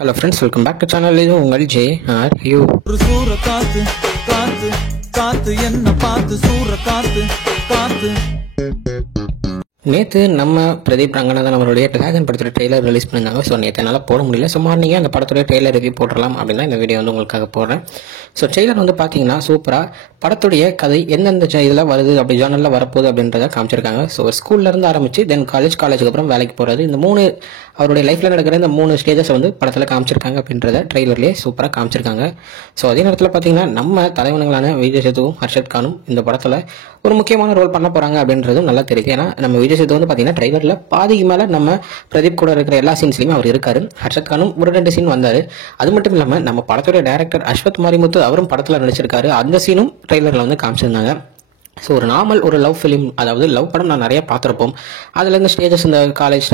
Hello friends, welcome back to channel. இது உங்கள் JRU. சூற காத்து காத்து காத்து என்ன பார்த்து சூற காத்து காத்து. நேற்று நம்ம பிரதீப் ரங்கநாதன் அவருடைய டிராகன் படத்தோட ட்ரெய்லர் ரிலீஸ் பண்ணியிருந்தாங்க. ஸோ நேற்று என்னால் போட முடியல. ஸோ மார்னிங்கே அந்த படத்தோட ட்ரெய்லர் ரிவ்யூ போட்டுடலாம் அப்படின்னா இந்த வீடியோ வந்து உங்களுக்காக போடுறேன். ஸோ ட்ரெய்லர் வந்து பார்த்தீங்கன்னா சூப்பராக படத்துடைய கதை எந்தெந்த இதில் வருது அப்படி ஜேர்னலில் வரப்போகுது அப்படின்றத காமிச்சிருக்காங்க. ஸோ ஸ்கூல்லேருந்து ஆரம்பித்து தென் காலேஜுக்கு அப்புறம் வேலைக்கு போகிறது, இந்த மூணு அவருடைய லைஃப்பில் நடக்கிற இந்த மூணு ஸ்டேஜஸ் வந்து படத்தில் காமிச்சிருக்காங்க அப்படின்றத ட்ரெய்லர்லேயே சூப்பராக காமிச்சிருக்காங்க. ஸோ அதே நேரத்தில் பார்த்தீங்கன்னா நம்ம தலைவனுங்களான விஜய் சேதுவும் ஹர்ஷத் கானும் இந்த படத்தில் ஒரு முக்கியமான ரோல் பண்ண போகிறாங்க அப்படின்றதும் நல்லா தெரியுது. ஏன்னா நம்ம விஜய் சேது வந்து பார்த்தீங்கன்னா ட்ரைலரில் பாதிக்கு மேலே நம்ம பிரதீப் கூட இருக்கிற எல்லா சீன்ஸ்லையுமே அவர் இருக்காரு. ஹர்ஷத் கானும் ஒரு 2 சீன் வந்தார். அது மட்டும் இல்லாமல் நம்ம படத்துடைய டைரக்டர் அஸ்வத் மாரிமுத்து அவரும் படத்தில் நடிச்சிருக்காரு. அந்த சீனும் ட்ரைலரில் வந்து காமிச்சிருந்தாங்க. ஸோ ஒரு நார்மல் ஒரு லவ் ஃபிலிம், அதாவது லவ் படம் நான் நிறைய பார்த்துருப்போம். அதில் இந்த ஸ்டேஜஸ் இந்த காலேஜ்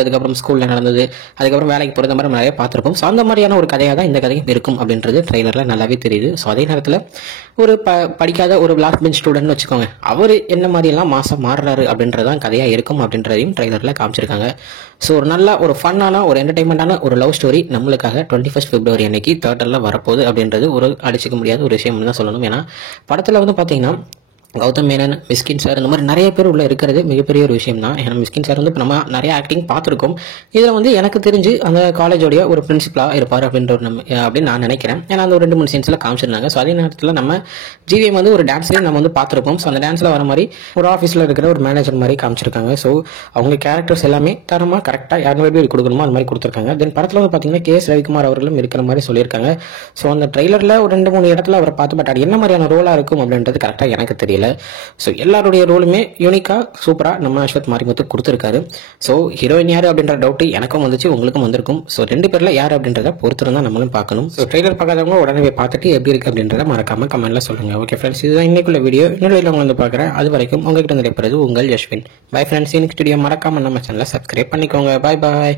அதுக்கப்புறம் ஸ்கூலில் நடந்தது, அதுக்கப்புறம் வேலைக்கு போகிறது, இந்த மாதிரி நிறைய பார்த்துருப்போம். ஸோ அந்த மாதிரியான ஒரு கதையாக தான் இந்த கதையும் இருக்கும் அப்படின்றது ட்ரெய்லரில் நல்லாவே தெரியுது. ஸோ அதே நேரத்தில் ஒரு படிக்காத ஒரு லாஸ்ட் பெஞ்ச் ஸ்டூடெண்ட்னு வச்சுக்கோங்க, அவர் என்ன மாதிரியெல்லாம் மாதம் மாறுறாரு அப்படின்றதான் கதையாக இருக்கும் அப்படின்றதையும் ட்ரெய்லரில் காமிச்சிருக்காங்க. ஸோ ஒரு நல்ல ஒரு ஃபன்னான ஒரு என்டர்டைன்மெண்ட்டான ஒரு லவ் ஸ்டோரி நம்மளுக்காக 21 February அன்னைக்கு தியேட்டரில் வரப்போகுது அப்படின்றது ஒரு அடிச்சிக்க முடியாத ஒரு விஷயம் தான் சொல்லணும். ஏன்னா படத்தில் வந்து பார்த்தீங்கன்னா கௌதம் மேனன், மிஸ்கின் சார், இந்த மாதிரி நிறைய பேர் உள்ள இருக்கிறது மிகப்பெரிய ஒரு விஷயம் தான். ஏன்னா மிஸ்கின் சார் வந்து இப்போ நம்ம நிறைய ஆக்டிங் பார்த்துருக்கோம். இதில் வந்து எனக்கு தெரிஞ்சு அந்த காலேஜோடைய ஒரு பிரின்சிபலாக இருப்பார் அப்படின்ற ஒரு அப்படின்னு நான் நினைக்கிறேன். ஏன்னா அந்த ஒரு 2-3 சீன்ஸில் காமிச்சிருந்தாங்க. ஸோ அதே நேரத்தில் நம்ம ஜிவிஎம் வந்து ஒரு டான்ஸ்லேயே நம்ம வந்து பார்த்துருப்போம். ஸோ அந்த டான்ஸில் வர மாதிரி ஒரு ஆஃபீஸில் இருக்கிற ஒரு மேனேஜர் மாதிரி காமிச்சிருக்காங்க. ஸோ அவங்க கேரக்டர்ஸ் எல்லாமே தரமாக கரெக்டாக யாருமே எப்படி கொடுக்கணுமோ அந்த மாதிரி கொடுத்துருக்காங்க. தென் படத்தில் வந்து பார்த்தீங்கன்னா KS ரவிக்குமார் அவர்களும் இருக்கிற மாதிரி சொல்லியிருக்காங்க. ஸோ அந்த ட்ரெய்லரில் ஒரு 2-3 இடத்துல அவரை பார்த்து, பட் அது என்ன மாதிரியான ரோலாக இருக்கும் அப்படின்றது கரெக்டாக எனக்கு தெரியல. ஸோ எல்லாருடைய ரோலுமே யூனிக்காக சூப்பராக நம்ம அஸ்வத் மாரிமுத்து கொடுத்துருக்காரு. ஸோ ஹீரோயின் யார் அப்படின்ற டவுட்டு எனக்கும் வந்துச்சு, உங்களுக்கும் வந்திருக்கும். ஸோ 2 பேரில் யார் அப்படின்றத பொறுத்து தான் நம்மளும் பார்க்கணும். ஸோ ட்ரெய்லர் பார்க்காதவங்க உடனே பார்த்துட்டு எப்படி இருக்குது அப்படின்றத மறக்காம கமெண்ட்ல சொல்லுங்கள். ஓகே ஃப்ரெண்ட்ஸ், இதுதான் இன்னைக்குள்ள வீடியோ. இன்னொரு வீடியோ வந்து பார்க்குறேன். அது வரைக்கும் உங்ககிட்ட நிறைய உங்கள் யஷ்வின். Bye friends. இன்னைக்கு வீடியோ மறக்காம நம்ம சேனலை சப்ஸ்கிரைப் பண்ணிக்கோங்க. பாய் பாய்.